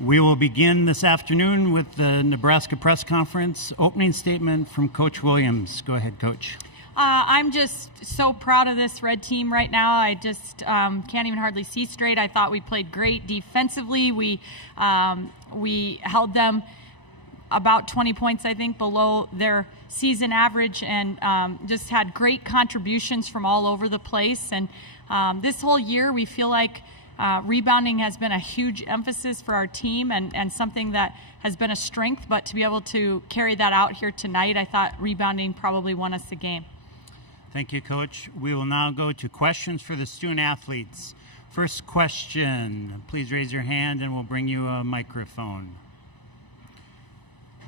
We will begin this afternoon with the Nebraska press conference. Opening statement from Coach Williams. Go ahead, Coach. I'm just so proud of this red team right now. I just can't even hardly see straight. I thought we played great defensively. We held them about 20 points, I think, below their season average, and just had great contributions from all over the place. And this whole year, we feel like rebounding has been a huge emphasis for our team and something that has been a strength, but to be able to carry that out here tonight, I thought rebounding probably won us the game. Thank you, Coach. We will now go to questions for the student athletes. First question, please raise your hand and we'll bring you a microphone.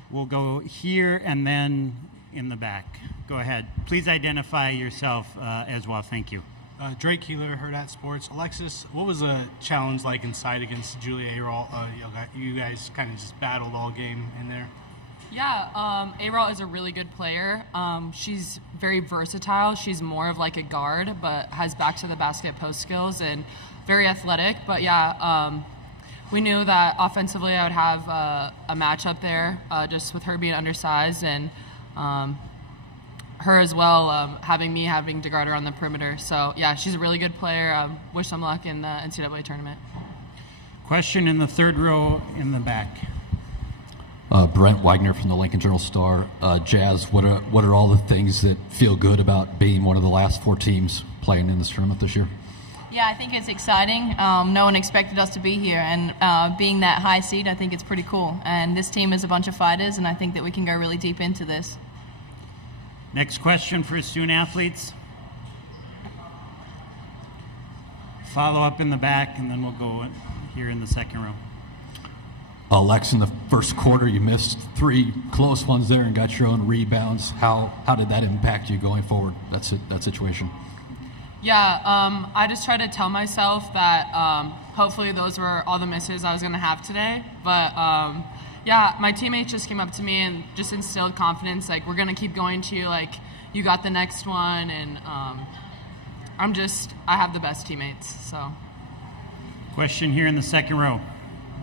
We'll go here and then in the back. Go ahead. Please identify yourself as well. Thank you. Drake Keeler, Hurrdat Sports. Alexis, what was the challenge like inside against Julia Arol? You guys kind of just battled all game in there. Yeah, Arol is a really good player. She's very versatile. She's more of like a guard, but has back to the basket post skills and very athletic. But yeah, we knew that offensively I would have a matchup there, just with her being undersized and her as well, having to guard her on the perimeter. So yeah, she's a really good player. Wish them luck in the NCAA tournament. Question in the third row in the back. Brent Wagner from the Lincoln Journal-Star. Jazz, what are all the things that feel good about being one of the last four teams playing in this tournament this year? Yeah, I think it's exciting. No one expected us to be here, and being that high seed, I think it's pretty cool. And this team is a bunch of fighters, and I think that we can go really deep into this. Next question for student athletes. Follow up in the back, and then we'll go here in the second row. Lex, in the first quarter, you missed three close ones there and got your own rebounds. How did that impact you going forward, that situation? Yeah, I just tried to tell myself that hopefully those were all the misses I was going to have today. But yeah, my teammates just came up to me and just instilled confidence. Like, we're going to keep going to you. Like, you got the next one. And I have the best teammates. So. Question here in the second row.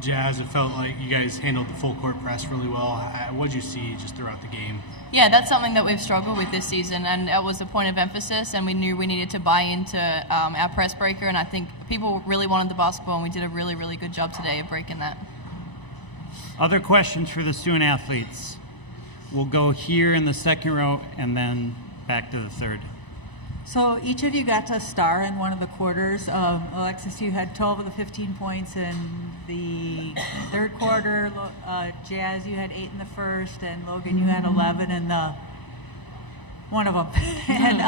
Jazz, it felt like you guys handled the full court press really well. What did you see just throughout the game? Yeah, that's something that we've struggled with this season, and it was a point of emphasis, and we knew we needed to buy into our press breaker, and I think people really wanted the basketball, and we did a really, really good job today of breaking that. Other questions for the student athletes? We'll go here in the second row and then back to the third. So each of you got to star in one of the quarters. Alexis, you had 12 of the 15 points in the third quarter. Jazz, you had 8 in the first, and Logan, you had 11 in the one of them. And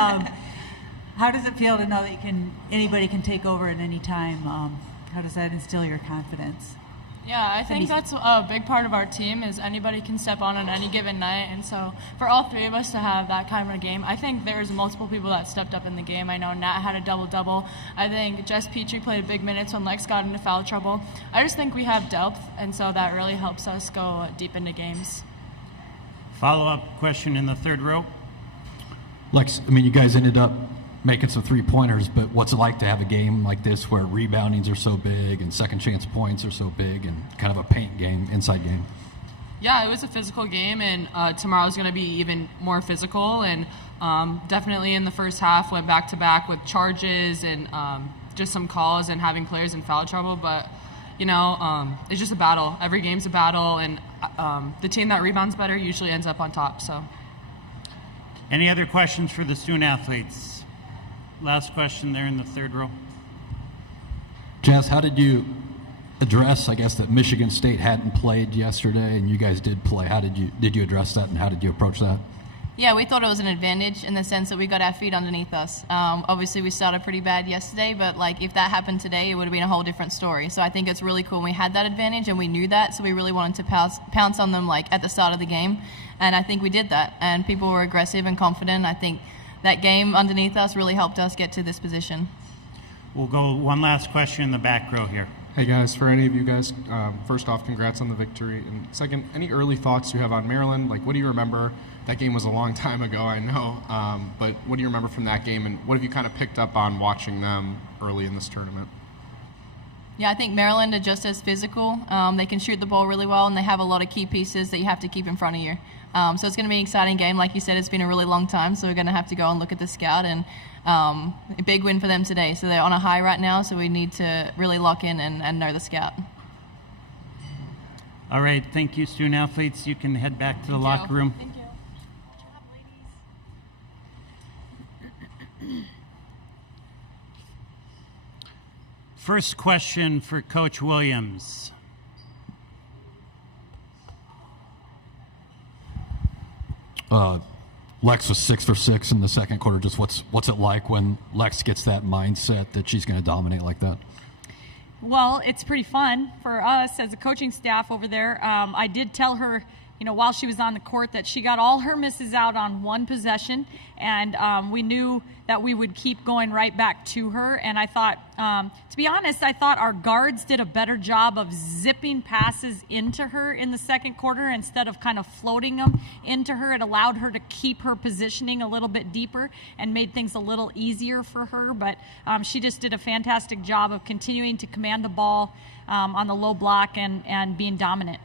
how does it feel to know that anybody can take over at any time? How does that instill your confidence? Yeah, I think that's a big part of our team is anybody can step on any given night. And so for all three of us to have that kind of a game, I think there's multiple people that stepped up in the game. I know Nat had a double-double. I think Jess Petrie played big minutes when Lex got into foul trouble. I just think we have depth, and so that really helps us go deep into games. Follow-up question in the third row. Lex, I mean, you guys ended up making some three-pointers, but what's it like to have a game like this where reboundings are so big and second chance points are so big and kind of a paint game, inside game? Yeah, it was a physical game, and tomorrow's going to be even more physical, and definitely in the first half went back-to-back with charges and just some calls and having players in foul trouble, but you know, it's just a battle. Every game's a battle, and the team that rebounds better usually ends up on top. So, any other questions for the student athletes? Last question there in the third row. Jazz, how did you address, I guess, that Michigan State hadn't played yesterday and you guys did play? How did you address that, and how did you approach that? Yeah, we thought it was an advantage in the sense that we got our feet underneath us. Obviously, we started pretty bad yesterday, but like if that happened today, it would have been a whole different story. So I think it's really cool. We had that advantage, and we knew that, so we really wanted to pounce on them like at the start of the game, and I think we did that. And people were aggressive and confident. I think that game underneath us really helped us get to this position. We'll go one last question in the back row here. Hey guys, for any of you guys, first off, congrats on the victory. And second, any early thoughts you have on Maryland? Like, what do you remember? That game was a long time ago, I know. But what do you remember from that game? And what have you kind of picked up on watching them early in this tournament? Yeah, I think Maryland are just as physical. They can shoot the ball really well, and they have a lot of key pieces that you have to keep in front of you. So it's going to be an exciting game. Like you said, it's been a really long time, so we're going to have to go and look at the scout. And a big win for them today. So they're on a high right now, so we need to really lock in and know the scout. All right, thank you, student athletes. You can head back to the locker room. Thank you. First question for Coach Williams. Lex was 6 for 6 in the second quarter. Just what's it like when Lex gets that mindset that she's going to dominate like that? Well, it's pretty fun for us as a coaching staff over there. I did tell her, while she was on the court, that she got all her misses out on one possession, and we knew that we would keep going right back to her. And I thought, to be honest, I thought our guards did a better job of zipping passes into her in the second quarter instead of kind of floating them into her. It allowed her to keep her positioning a little bit deeper and made things a little easier for her. But she just did a fantastic job of continuing to command the ball on the low block and being dominant.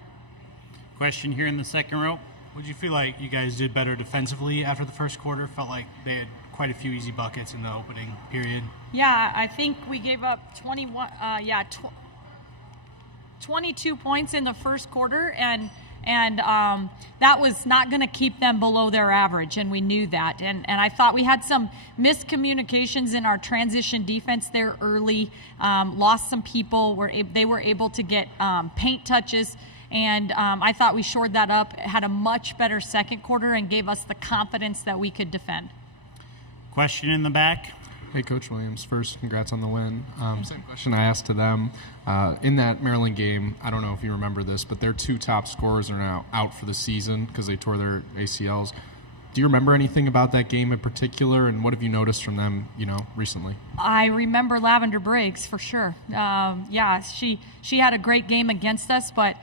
Question here in the second row. Would you feel like you guys did better defensively after the first quarter? Felt like they had quite a few easy buckets in the opening period. Yeah, I think we gave up 22 points in the first quarter, and that was not going to keep them below their average, and we knew that. And I thought we had some miscommunications in our transition defense there early, lost some people, they were able to get paint touches. And I thought we shored that up, had a much better second quarter, and gave us the confidence that we could defend. Question in the back. Hey, Coach Williams. First, congrats on the win. Same question I asked to them. In that Maryland game, I don't know if you remember this, but their 2 top scorers are now out for the season because they tore their ACLs. Do you remember anything about that game in particular, and what have you noticed from them, recently? I remember Lavender Briggs for sure. Yeah, she had a great game against us, but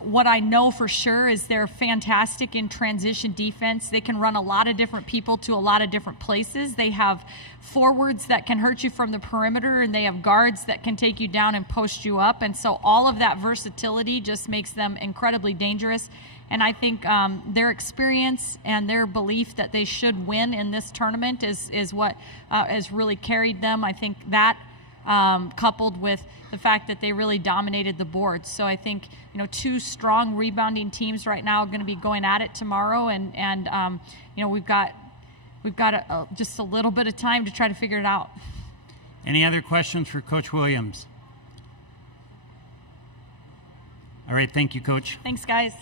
what I know for sure is they're fantastic in transition defense. They can run a lot of different people to a lot of different places. They have forwards that can hurt you from the perimeter, and they have guards that can take you down and post you up. And so all of that versatility just makes them incredibly dangerous. And I think their experience and their belief that they should win in this tournament is what has really carried them. I think that coupled with the fact that they really dominated the boards. So I think 2 strong rebounding teams right now are going to be going at it tomorrow, and we've got just a little bit of time to try to figure it out. Any other questions for Coach Williams? All right, thank you, Coach. Thanks, guys.